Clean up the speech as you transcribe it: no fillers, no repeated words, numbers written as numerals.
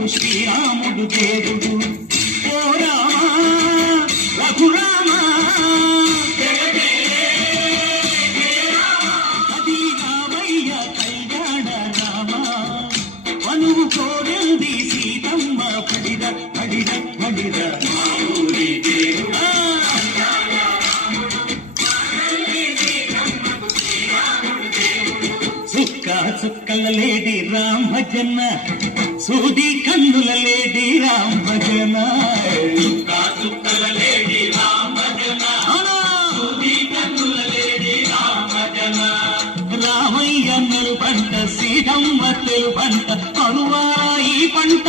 సీతమ్మకు శ్రీరాముడు దేవుడు. ఓ రామా రఘురామా అది రామయ్య కళ్యాణ రామా మనువు కోరింది సీతమ్మ పడిద పడిద పడిద మామూలి దేవుడా. చుక్కల లేడి రామ్ భజన సూది కన్నుల లేడి రామ్ భజన. చుక్కల లేడి రామ్ భజన సూది కన్నుల లేడి రామ్ భజన. రామయ్య పంట సీతమ్మ పంట కనువా ఈ పంట